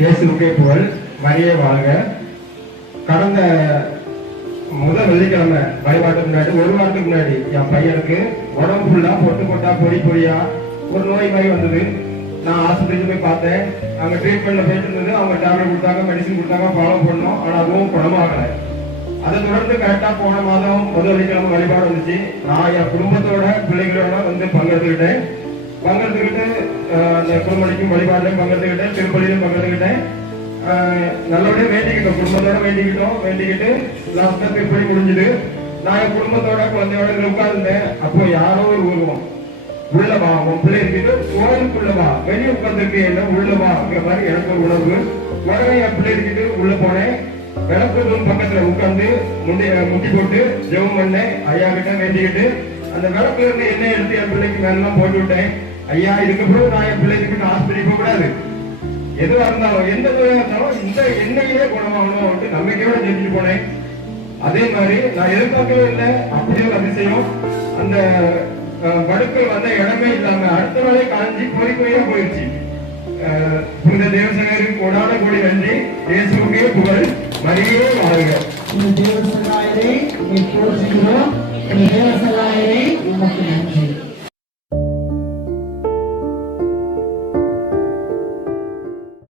இயேசுவுக்கே புகழ், மரியே வாழ்க. கடந்த முதல் வெள்ளிக்கிழமை வழிபாட்டுக்கு முன்னாடி, ஒரு வாரத்துக்கு முன்னாடி என் பையனுக்கு உடம்பு ஃபுல்லா பொட்டு பொட்டா பொடி பொடியா ஒரு நோய் மாதிரி வந்தது. நான் ஆஸ்பத்திரிக்கு போய் பார்த்தேன். அங்க ட்ரீட்மெண்ட்ல போயிட்டு இருந்தது. அவங்க டேப்லெட் கொடுத்தாங்க, மெடிசன் கொடுத்தாங்க, ஃபாலோ பண்ணோம். ஆனா அதுவும் குணமாகலை. அதை தொடர்ந்து கரெக்டா போன மாதம் முதல் வெள்ளிக்கிழமை வழிபாடு வந்துச்சு. நான் என் குடும்பத்தோட பிள்ளைகளோட வந்து பங்கெடுத்துக்கிட்டேன். அந்த குடும்பம் வழிபாடுலையும் பங்கெடுத்துக்கிட்டேன், திருப்பலியிலும் பங்கெடுத்துக்கிட்டேன். நல்லபடியா வேண்டிக்கிட்டோம், குடும்பத்தோட வேண்டிக்கிட்டு லாஸ்டா திருப்பலி முடிஞ்சுது. நான் என் குடும்பத்தோட குழந்தையோட உட்கார்ந்தேன். அப்போ யாரோ ஒரு உருவம், உள்ளவா உன் பிள்ளை இருக்கிட்டு கோயிலுக்குள்ளவா, வெளியே உட்கார்ந்துருக்கு, என்ன உள்ளவா அப்படிங்கிற மாதிரி எனக்கு ஒரு உணர்வு. உடனே என் பிள்ளை இருக்கிட்டு உள்ள போனேன். விளக்கு பக்கத்துல உட்கார்ந்து முட்டி போட்டு ஜெபம் பண்ணேன். ஐயா கிட்ட வேண்டிக்கிட்டு அந்த விளக்குல இருந்து எண்ணெய் எடுத்து என் பிள்ளைக்கு மேலாம் போட்டு விட்டேன். ஐயா, இதுக்கப்புறம் நான் என் பிள்ளைக்கு ஆஸ்பத்திரி போக கூடாது, எதுவா இருந்தாலும் எந்த நோயா இருந்தாலும் இந்த எண்ணெயிலே குணமாகணும் அப்படின்னு நம்பிக்கையோட செஞ்சுட்டு போனேன். அதே மாதிரி நான் எதிர்பார்க்கவே இல்லை, அப்படியே ஒரு அதிசயம். அந்த வடுக்கள் வந்த இடமே இல்லாம அடுத்த நாளே காஞ்சி கோரிக்கையா போயிடுச்சு. புனித தேவசகாருக்கு கொடான கோடி நன்றி. இயேசுவுக்கே புகழ், மரியே வாழ்க. தேவசகாயரே போற்றுகிறோம். தேவசகாயரே